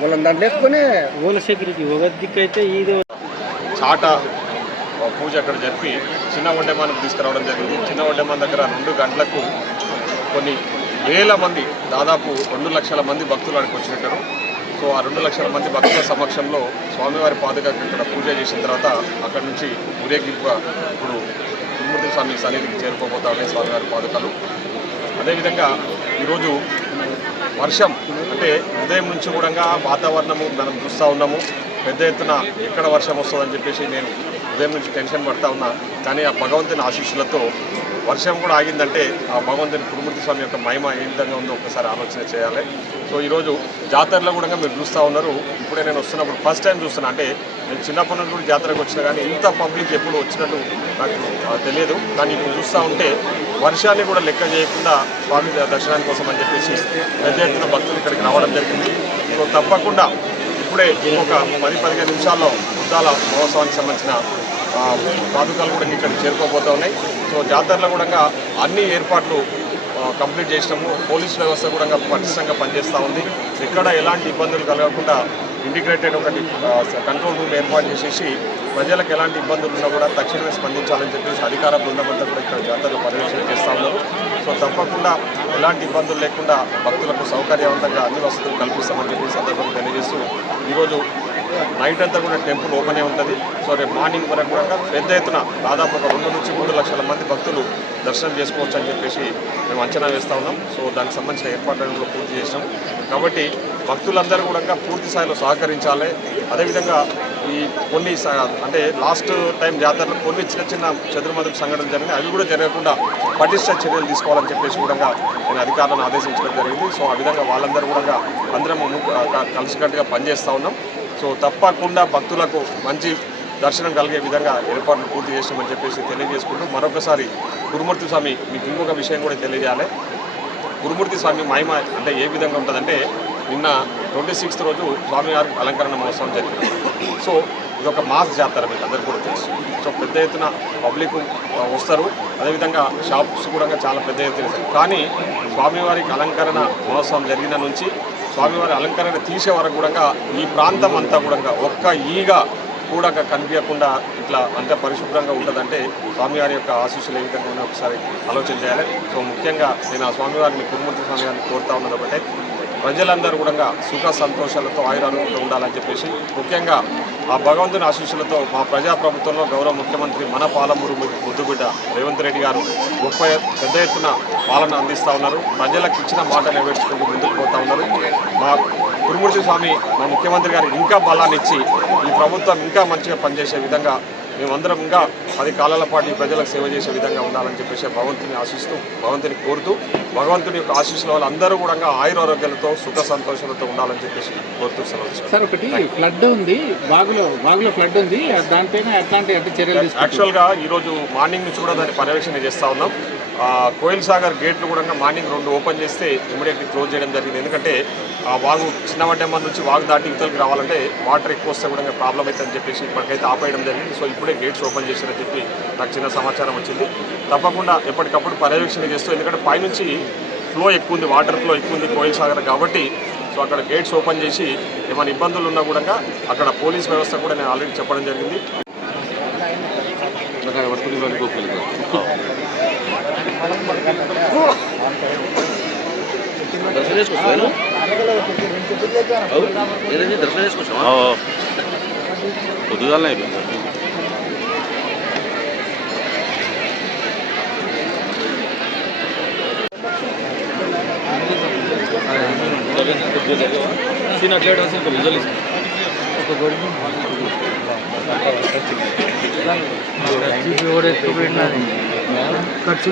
వాళ్ళని దాంట్లో వేసుకొని ఓల సెక్యూరిటీ ఒక దిక్కైతే ఇది చాట పూజ అక్కడ జరిపి చిన్న వడ్డెమానికి తీసుకురావడం జరిగింది. చిన్న వడ్డెమాన్ దగ్గర 2 గంటలకు కొన్ని వేల మంది, దాదాపు 2 లక్షల మంది భక్తులు అక్కడికి వచ్చినట్టు. సో ఆ 2 లక్షల మంది భక్తుల సమక్షంలో స్వామివారి పాదుకకు ఇక్కడ పూజ చేసిన తర్వాత అక్కడి నుంచి ఊరేగింపుగా ఇప్పుడు తిరుమూర్తి స్వామి సన్నిధికి చేరుకోబోతా ఉన్నాయి స్వామివారి పాదుకలు. అదేవిధంగా ఈరోజు వర్షం అంటే ఉదయం నుంచి కూడా వాతావరణము మనం చూస్తూ ఉన్నాము. పెద్ద ఎత్తున ఎక్కడ వర్షం వస్తుందని చెప్పేసి నేను ఉదయం నుంచి టెన్షన్ పడతా ఉన్నా. కానీ ఆ భగవంతుని ఆశీస్సులతో వర్షం కూడా ఆగిందంటే ఆ భగవంతుని తిరుమూర్తి స్వామి యొక్క మహిమ ఏ విధంగా ఉందో ఒకసారి ఆలోచన చేయాలి. సో ఈరోజు జాతరలో కూడా మీరు చూస్తూ ఉన్నారు. ఇప్పుడే నేను వస్తున్నప్పుడు ఫస్ట్ టైం చూస్తున్నా. అంటే నేను చిన్నప్పటి నుండి కూడా జాతరకు వచ్చినా కానీ ఇంత పబ్లిక్ ఎప్పుడు వచ్చినట్టు నాకు తెలియదు. కానీ ఇప్పుడు చూస్తూ ఉంటే వర్షాన్ని కూడా లెక్క చేయకుండా స్వామి దర్శనానికి కోసం అని చెప్పేసి పెద్ద ఎత్తున భక్తులు ఇక్కడికి రావడం జరిగింది. సో తప్పకుండా ఇప్పుడే ఇంకొక 10-15 నిమిషాల్లో బుద్ధాల మహోత్సవానికి సంబంధించిన పాదుకలు కూడా ఇక్కడికి చేరుకోబోతూ ఉన్నాయి. సో జాతరలో కూడా అన్ని ఏర్పాట్లు కంప్లీట్ చేసినాము. పోలీస్ వ్యవస్థ కూడా పటిష్టంగా పనిచేస్తూ ఉంది. ఎక్కడ ఎలాంటి ఇబ్బందులు కలగకుండా ఇంటిగ్రేటెడ్ ఒకటి కంట్రోల్ రూమ్ ఏర్పాటు చేసేసి ప్రజలకు ఎలాంటి ఇబ్బందులు ఉన్నా కూడా తక్షణమే స్పందించాలని చెప్పేసి అధికార బృందమంతా కూడా ఇక్కడ జాతరలో పర్యవేక్షణ చేస్తూ ఉన్నారు. సో తప్పకుండా ఎలాంటి ఇబ్బందులు లేకుండా భక్తులకు సౌకర్యవంతంగా అన్ని వసతులు కల్పిస్తామని చెప్పి సందర్భంగా తెలియజేస్తూ ఈరోజు నైట్ అంతా కూడా టెంపుల్ ఓపెనే ఉంటుంది. సో రేపు మార్నింగ్ వరకు కూడా పెద్ద ఎత్తున దాదాపు ఒక 2 నుంచి 3 లక్షల మంది భక్తులు దర్శనం చేసుకోవచ్చు అని చెప్పేసి మేము అంచనా వేస్తూ ఉన్నాం. సో దానికి సంబంధించిన ఏర్పాట్లను పూర్తి చేసినాం. కాబట్టి భక్తులందరూ కూడా పూర్తి స్థాయిలో సహకరించాలి. అదేవిధంగా ఈ కొన్ని అంటే లాస్ట్ టైం జాతరలో కొన్ని చిన్న చెదురుమదురు సంఘటనలు జరిగినాయి. అవి కూడా జరగకుండా పటిష్ట చర్యలు తీసుకోవాలని చెప్పేసి కూడా నేను అధికారులను ఆదేశించడం జరిగింది. సో ఆ విధంగా వాళ్ళందరూ కూడా అందరం కలిసికట్టుగా పనిచేస్తూ ఉన్నాం. సో తప్పకుండా భక్తులకు మంచి దర్శనం కలిగే విధంగా ఏర్పాట్లు పూర్తి చేస్తామని చెప్పేసి తెలియజేసుకుంటూ మరొకసారి గురుమూర్తి స్వామి మీకు ఇంకొక విషయం కూడా తెలియజేయాలి. గురుమూర్తి స్వామి మహిమ అంటే ఏ విధంగా ఉంటుందంటే నిన్న 26th రోజు స్వామివారికి అలంకరణ మహోత్సవం జరిగింది. సో ఇదొక మాస్ జాతర మీకు అందరికీ కూడా తెలుసు. సో పెద్ద ఎత్తున పబ్లిక్ వస్తారు. అదేవిధంగా షాప్స్ కూడా చాలా పెద్ద ఎత్తున. కానీ స్వామివారికి అలంకరణ మహోత్సవం జరిగిన నుంచి స్వామివారి అలంకరణ తీసే వరకు కూడా ఈ ప్రాంతం అంతా కూడా ఒక్క ఈగ కూడా కనిపించకుండా ఇట్లా అంత పరిశుభ్రంగా ఉంటుందంటే స్వామివారి యొక్క ఆశీస్సులు ఏ విధంగా ఉన్నా ఒకసారి ఆలోచన చేయాలి. సో ముఖ్యంగా నేను ఆ స్వామివారిని తిరుమూర్తి స్వామివారిని కోరుతా ఉన్నది ఒకటే, ప్రజలందరూ కూడా సుఖ సంతోషాలతో ఆయురారోగ్యంతో ఉండాలని చెప్పేసి ముఖ్యంగా ఆ భగవంతుని ఆశీస్సులతో మా ప్రజాప్రభుత్వంలో గౌరవ ముఖ్యమంత్రి మన పాలమూరు ముద్దుబిడ్డ రేవంత్ రెడ్డి గారు పెద్ద ఎత్తున పాలన అందిస్తూ ఉన్నారు. ప్రజలకు ఇచ్చిన మాట నెరవేర్చుకుంటూ ముందుకు పోతూ ఉన్నారు. మా తిరుమూర్తి స్వామి మా ముఖ్యమంత్రి గారు ఇంకా బలాన్ని ఇచ్చి ఈ ప్రభుత్వం ఇంకా మంచిగా పనిచేసే విధంగా మేమందరం ఇంకా 10 కాలాల పాటు ప్రజలకు సేవ చేసే విధంగా ఉండాలని చెప్పేసి భగవంతుని ఆశిస్తూ భగవంతుని కోరుతూ భగవంతుని యొక్క ఆశీస్సుల వల్ల అందరూ కూడా ఆయురారోగ్యాలతో సుఖ సంతోషాలతో ఉండాలని చెప్పేసి కోరుతూ సార్. ఒకటి ఫ్లడ్ ఉంది, వాగులో ఫ్లడ్ ఉంది, దానిపైన ఎట్లాంటి చర్యలు యాక్చువల్గా ఈరోజు మార్నింగ్ నుంచి కూడా దాన్ని పర్యవేక్షణ చేస్తూ ఉన్నాం. కోయిల్ సాగర్ గేట్లు కూడా మార్నింగ్ 2 ఓపెన్ చేస్తే ఇమీడియట్లీ క్లోజ్ చేయడం జరిగింది. ఎందుకంటే ఆ వాగు చిన్న వడ్డెమ్మర్ నుంచి వాగు దాటి ఇవతలకి రావాలంటే వాటర్ ఎక్కువ వస్తే కూడా ప్రాబ్లం అవుతుందని చెప్పేసి ఇప్పటికైతే ఆపేయడం జరిగింది. సో ఇప్పుడే గేట్స్ ఓపెన్ చేశారని చెప్పి నాకు చిన్న సమాచారం వచ్చింది. తప్పకుండా ఎప్పటికప్పుడు పర్యవేక్షణ చేస్తూ, ఎందుకంటే పైనుంచి ఫ్లో ఎక్కువ ఉంది, వాటర్ ఫ్లో ఎక్కువ ఉంది కోయిల్ సాగర్ కాబట్టి సో అక్కడ గేట్స్ ఓపెన్ చేసి ఏమైనా ఇబ్బందులు ఉన్నా కూడా అక్కడ పోలీస్ వ్యవస్థ కూడా నేను ఆల్రెడీ చెప్పడం జరిగింది. దర్శనం చేసుకొచ్చాను దర్శనం చేసుకొచ్చావా పొద్దుగాలనే అయిపోయింది. सीन अटलेट असेल का विजुअल खर्च